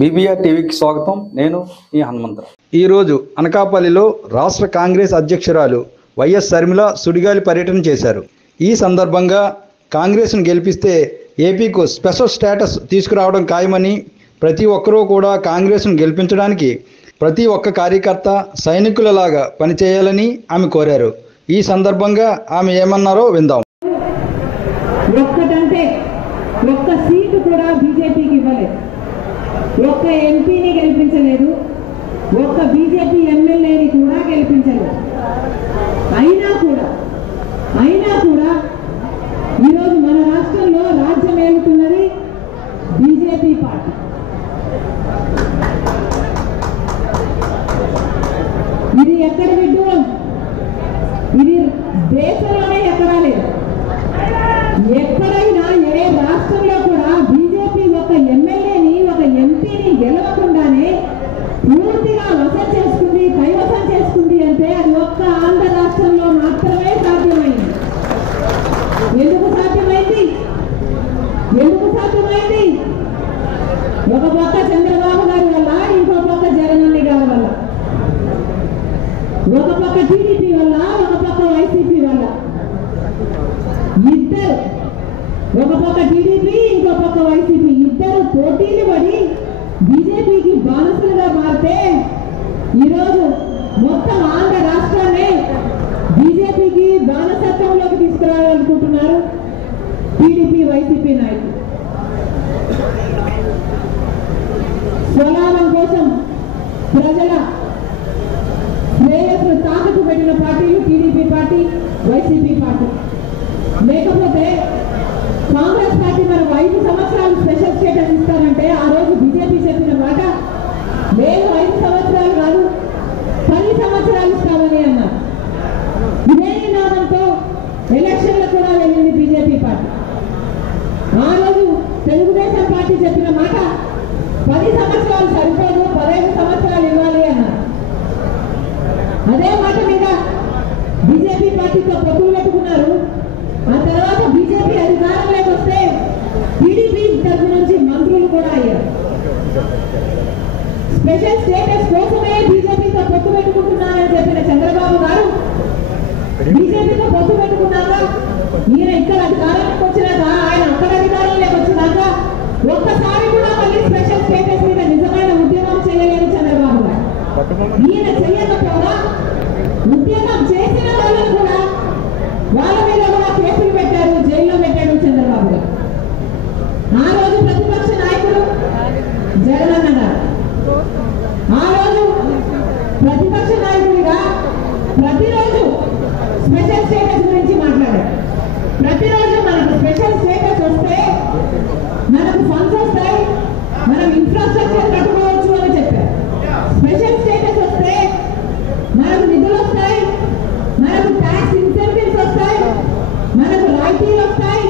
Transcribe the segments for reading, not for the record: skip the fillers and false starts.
BBR టీవీకి స్వాగతం. నేను ఈ హనుమంతరావు. ఈరోజు అనకాపల్లిలో రాష్ట్ర కాంగ్రెస్ అధ్యక్షురాలు వైఎస్ షర్మిల సుడిగాలి పర్యటన చేశారు. ఈ సందర్భంగా కాంగ్రెస్ను గెలిపిస్తే ఏపీకు స్పెషల్ స్టేటస్ తీసుకురావడం ఖాయమని, ప్రతి ఒక్కరూ కూడా కాంగ్రెస్ను గెలిపించడానికి ప్రతి ఒక్క కార్యకర్త సైనికులలాగా పనిచేయాలని ఆమె కోరారు. ఈ సందర్భంగా ఆమె ఏమన్నారో విందాం. ఒక్కటంటే ఒక్క సీటు కూడా బీజేపీకి ఇవ్వలేదు, ఒక్క ఎంపీని గెలిపించలేదు, ఒక్క బీజేపీ ఎమ్మెల్యేని కూడా గెలిపించలేదు. అయినా కూడా ఈరోజు మన రాష్ట్రంలో రాజ్యం ఏలుతున్నది బీజేపీ పార్టీ. ఇది ఎక్కడి విడ్డూరం, ఇది దేశంలోనే ఎక్కడా లేదు. ఎక్కడైనా ఏ రాష్ట్రంలో కూడా బీజేపీ ఒక ఎమ్మెల్యేని ఒక ఎంపీని గెలవకుండానే పూర్తిగా వశం చేసుకుంది, కైవసం చేసుకుంది అంటే అది ఒక్క ఆంధ్ర రాష్ట్రంలో మాత్రమే సాధ్యమైంది. ఎందుకు సాధ్యమైంది? ఒక పక్క చంద్రబాబు గారి వల్ల, ఇంకో పక్క జగనన్న గారి వల్ల, ఒక పక్క టీడీపీ వల్ల, ఒక పక్క వైసీపీ వల్ల. ఇద్దరు, ఒక పక్క టీడీపీ ఇంకో పక్క వైసీపీ, ఇద్దరు పోటీలు పడి బీజేపీకి బానిసలుగా మారితే ఈరోజు మొత్తం ఆంధ్ర రాష్ట్రాన్ని బీజేపీకి బానిసత్వంలోకి తీసుకురావాలనుకుంటున్నారు టీడీపీ వైసీపీ నాయకులు. స్వలాభం కోసం ప్రజల శ్రేయస్సును తాకట్టు పెట్టిన పార్టీలు టీడీపీ పార్టీ, వైసీపీ పార్టీ. లేకపోతే కాంగ్రెస్ పార్టీ మనకు 5 సంవత్సరాలు స్పెషల్ స్టేటస్ ఇస్తారంటే ఆ రోజు బీజేపీ చెప్పిన మాట లేదు, 5 సంవత్సరాలు కాదు 10 సంవత్సరాలు ఇస్తామని అన్నారు. ఇదే నినాదంతో ఎలక్షన్లు కూడా వెళ్ళింది బీజేపీ పార్టీ. ఆ రోజు తెలుగుదేశం పార్టీ చెప్పిన మాట 10 సంవత్సరాలు సరిపోదు, 15 సంవత్సరాలు ఇవ్వాలి అన్నారు. అదే మాట మీద బీజేపీ పార్టీతో పొత్తులు పెట్టుకున్నారు. ఆ తర్వాత బీజేపీ అధికారంలోకి వస్తే టీడీపీ తరఫు నుంచి మంత్రులు కూడా అయ్యారు. స్పెషల్ స్టేటస్ కోసమే బీజేపీతో పొత్తు పెట్టుకుంటున్నారని చెప్పిన చంద్రబాబు గారు బీజేపీతో పొత్తు పెట్టుకున్నాక ఈయన ఇక్కడ అధికారానికి వచ్చినాక, ఆయన అక్కడ అధికారంలోకి వచ్చినాక ఒక్కసారి కూడా మళ్ళీ స్పెషల్ స్టేటస్ మీద నిజమైన ఉద్యమం చేయలేదు చంద్రబాబు గారు. ఈయన చేయకపోగా ఉద్యమం చేసిన వాళ్ళని కూడా వాళ్ళ మీద కూడా కేసులు పెట్టారు, జైల్లో పెట్టాడు చంద్రబాబు గారు. ఆ రోజు ప్రతిపక్ష నాయకుడు జగనన్న గారు ఆ రోజు ప్రతిపక్ష నాయకుడిగా ప్రతిరోజు స్పెషల్ స్టేటస్ గురించి మాట్లాడారు. ప్రతిరోజు మనకు స్పెషల్ స్టేటస్ వస్తే మనకు ఫండ్స్ వస్తాయి, మనం ఇన్ఫ్రాస్ట్రక్చర్ కట్టుకోవచ్చు అని చెప్పారు. స్పెషల్ స్టేటస్ వస్తే మనకు నిధులు వస్తాయి, మనకు ట్యాక్స్ ఇన్సెంటివ్స్ వస్తాయి, మనకు రాయితీలు వస్తాయి,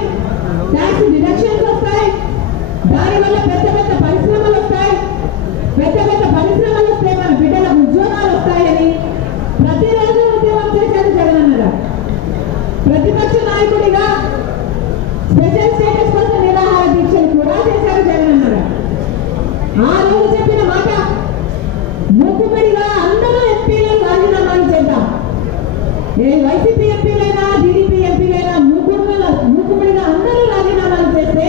ట్యాక్స్ డిడక్షన్స్ వస్తాయి, దానివల్ల పెద్ద పెద్ద పరిశ్రమలు వస్తాయి, పెద్ద పెద్ద పరిశ్రమలు వస్తే మన బిడ్డలకు ఉద్యోగాలు వస్తాయని ప్రతిరోజు ఉద్యమం చేశారు జగనన్న గారు. ప్రతిపక్ష నాయకుడిగా స్పెషల్ స్టేటస్ కోసం నిరాహార దీక్షలు కూడా చేశారు జగనన్న గారు. ఆ రోజు చెప్పిన మాట మూకుమ్మడిగా అందరూ ఎంపీలు రాజీనామాలు చేద్దాం, వైసీపీ ఎంపీలైనా టీడీపీ ఎంపీలైనా మూకుమ్మడిగా అందరూ రాజీనామాలు చేస్తే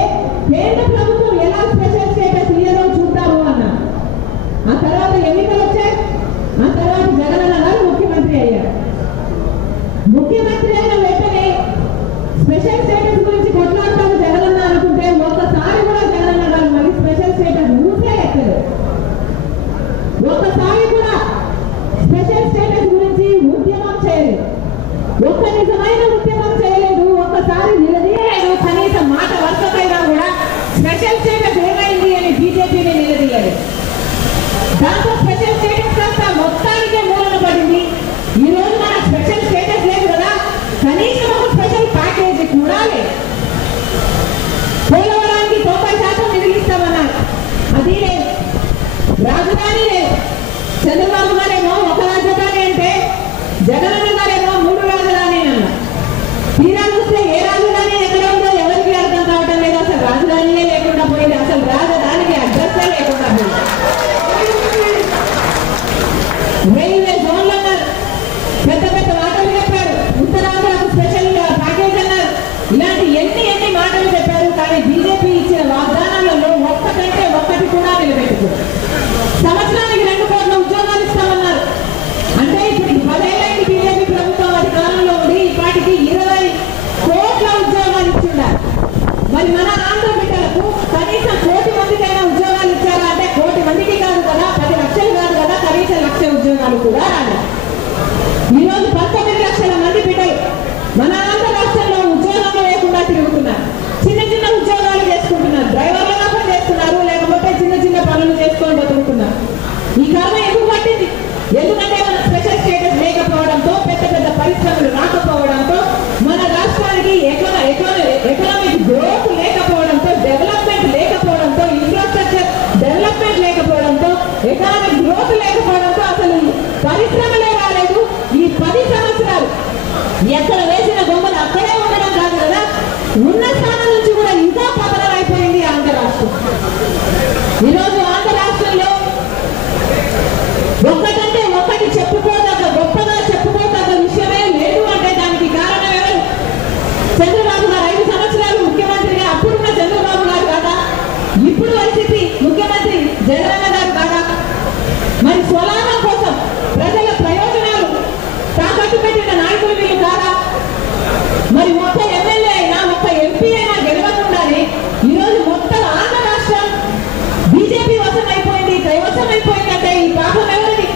కేంద్ర ప్రభుత్వం ఎలా స్పెషల్ స్టేటస్ ఇయ్యదో చూద్దాము అన్నారు. ఆ తర్వాత ఎన్నికలు వచ్చాయి. ఆ తర్వాత జగనన్న గారు ముఖ్యమంత్రి అయ్యారు. ముఖ్యమంత్రి అయిన వెంటనే స్పెషల్ స్టేటస్ గురించి కొట్లాడతాను జగనన్న అనుకుంటే ఒక్కసారి కూడా జగనన్న గారు మళ్ళీ స్పెషల్ స్టేటస్ ఊసే ఎక్కలేదు. ఒక్కసారి కూడా స్పెషల్ స్టేటస్ గురించి ఉద్యమం చేయలేదు, ఒక్క నిజమైన ఉద్యమం చేయలేదు, ఒక్కసారి నిలదీయలేదు. కనీసం మాట వరుసకైనా కూడా స్పెషల్ స్టేటస్ ఏమైంది అని బీజేపీని నిలదీయలేదు. దాంతో స్పెషల్ స్టేటస్ కాస్త మొత్తానికే మూలన పడింది. ఈ రోజు మన స్పెషల్ స్టేటస్ లేదు కదా, కనీసం ఒక స్పెషల్ ప్యాకేజీ కూడా లేదు. పోలవరానికి 90% నిధులు ఇస్తామన్నారు, అది లేదు. రాజధాని లేదు. చంద్రబాబు గారేమో ఒక రాజధాని అంటే జగనన్న గారేమో 3 రాజధాని అన్నారు. ఎన్ని మాటలు చెప్పారు, కానీ బీజేపీ ఇచ్చిన వాగ్దానాలలో ఒక్కటంటే ఒక్కటి కూడా నిలబెట్టుకోరు. సంవత్సరానికి 2 కోట్ల ఉద్యోగాలు ఇస్తామన్నారు. అంటే ఇప్పుడు 10 ఏళ్ళైంది బీజేపీ ప్రభుత్వం అధికారంలో ఉండి ఇప్పటికి 20 కోట్ల ఉద్యోగాలు ఇస్తున్నారు. మరి మన ఆంధ్ర బిడ్డలకు కనీసం 1 కోటి మందికైనా ఉద్యోగాలు ఇచ్చారా అంటే 1 కోటి మందికి కాదు కదా, 10 లక్షలు కాదు కదా, కనీసం 1 లక్ష ఉద్యోగాలు కూడా రాలేదు. ఈరోజు 19 లక్షల మంది బిడ్డలు మన ఆంధ్ర రాష్ట్రంలో ఉద్యోగాలు లేకుండా తిరుగుతున్నారు. చిన్న ఉద్యోగాలు చేసుకుంటున్నారు, డ్రైవర్లుగా పని చేస్తున్నారు, లేకపోతే చిన్న పనులు చేసుకొని బతుకుతున్నారు. ఈ కారణం ఎందుకు పట్టింది? ఎందుకంటే మన స్పెషల్ స్టేటస్ లేకపోవడంతో, పెద్ద పరిశ్రమలు రాకపోవడంతో, మన రాష్ట్రానికి ఎకనామిక్ గ్రోత్ లేకపోవడంతో, డెవలప్మెంట్ లేకపోవడంతో, ఇన్ఫ్రాస్ట్రక్చర్ డెవలప్మెంట్ లేకపోవడంతో, ఎకనామిక్ గ్రోత్ లేకపోవడంతో అసలు పరిశ్రమలే రాలేదు. ఈ 10 సంవత్సరాలు ఎక్కడ వేసిన బొమ్మలు అక్కడే ఉండడం కాదు కదా, ఉన్న స్థానం నుంచి కూడా ఇంకా పతనం అయిపోయింది ఆంధ్ర రాష్ట్రం. ఈరోజు ఆంధ్ర రాష్ట్రంలో ఒక్కటంటే ఒక్కటి గొప్పగా చెప్పుకోదగ్గ విషయమే లేదు. అంటే దానికి కారణం ఎవరు? చంద్రబాబు గారు 5 సంవత్సరాలు ముఖ్యమంత్రిగా అప్పుడున్న చంద్రబాబు గారు కాదా, ఇప్పుడు వైసీపీ ముఖ్యమంత్రి జగనన్న గారు కాదా? మరి స్వలాభం కోసం ప్రజల ప్రయోజనాలు తాకట్టు పెట్టిన నాయకులు వీళ్ళు కాదా? మరి ఒక్క ఎమ్మెల్యే అయినా, ఒక్క ఎంపీ అయినా గెలవకుండానే ఈరోజు మొత్తం ఆంధ్ర రాష్ట్రం బీజేపీ వశం అయిపోయింది, కైవసం అయిపోయిందంటే ఈ పాపం ఎవరిది?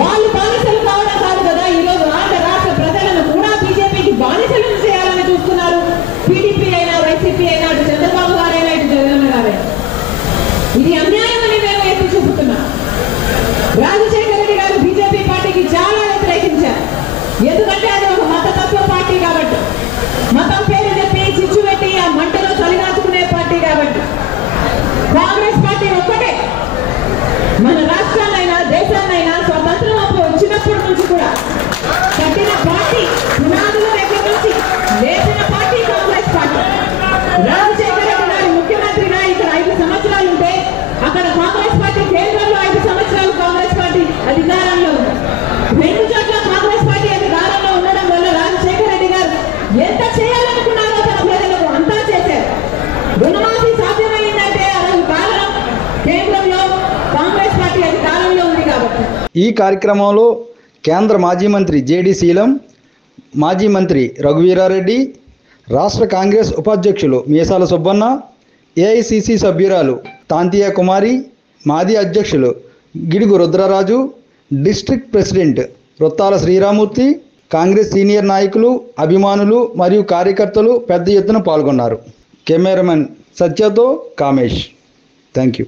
వాళ్ళు బానిసలు కావడం కాదు కదా, ఈరోజు ఆంధ్ర రాష్ట్ర ప్రజలను కూడా బీజేపీకి బానిసలను చేయాలని చూస్తున్నారు. టీడీపీ అయినా, వైసీపీ అయినా, అటు చంద్రబాబు గారైనా, ఇటు జగన్ గారైనా. ఇది అన్యాయం అని మేము ఎత్తి చూపుతున్నాం. రాజశేఖర రెడ్డి గారు బీజేపీ పార్టీకి చాలా వ్యతిరేకించారు. ఎందుకంటే అది ఒక మతతత్వ పార్టీ కాబట్టి, మతం పేరు చెప్పి చిచ్చు పెట్టి ఆ మంటలో చలిగాచుకునే పార్టీ కాబట్టి. కాంగ్రెస్ పార్టీ ఒక్కటే మన రాష్ట్రాన్నైనా, దేశాన్నైనా స్వతంత్రం వచ్చినప్పటి నుంచి కూడా కట్టిన పార్టీ, పునాదుల దగ్గర నుంచి లేచిన పార్టీ కాంగ్రెస్ పార్టీ. రాజశేఖర రెడ్డి గారు ముఖ్యమంత్రిగా ఇక్కడ 5 సంవత్సరాలు ఉంటే, అక్కడ కాంగ్రెస్ పార్టీ కేంద్రంలో 5 సంవత్సరాలు కాంగ్రెస్ పార్టీ అధికారంలో ఉంది. 2 చోట్ల కాంగ్రెస్ పార్టీ అధికారంలో ఉండడం వల్ల రాజశేఖర రెడ్డి గారు ఎంత చేయాలనుకున్నారో తన ప్రజలకు అంతా చేశారు. రుణమాఫీ సాధ్యమైందంటే అది కారణం కేంద్రంలో కాంగ్రెస్ పార్టీ అధికారంలో ఉంది కాబట్టి. ఈ కార్యక్రమంలో కేంద్ర మాజీ మంత్రి జేడి శీలం, మాజీ మంత్రి రఘువీరారెడ్డి, రాష్ట్ర కాంగ్రెస్ ఉపాధ్యక్షులు మీసాల సుబ్బన్న, ఏఐసిసి సభ్యురాలు తాంతియా కుమారి, మాజీ అధ్యక్షులు Gidugu Rudraraju, district president Rottala Sriramamurthy, Congress senior నాయకులు, అభిమానులు మరియు కార్యకర్తలు పెద్ద ఎత్తున పాల్గొన్నారు. కెమెరామెన్ సత్యతో కామేష్. Thank you.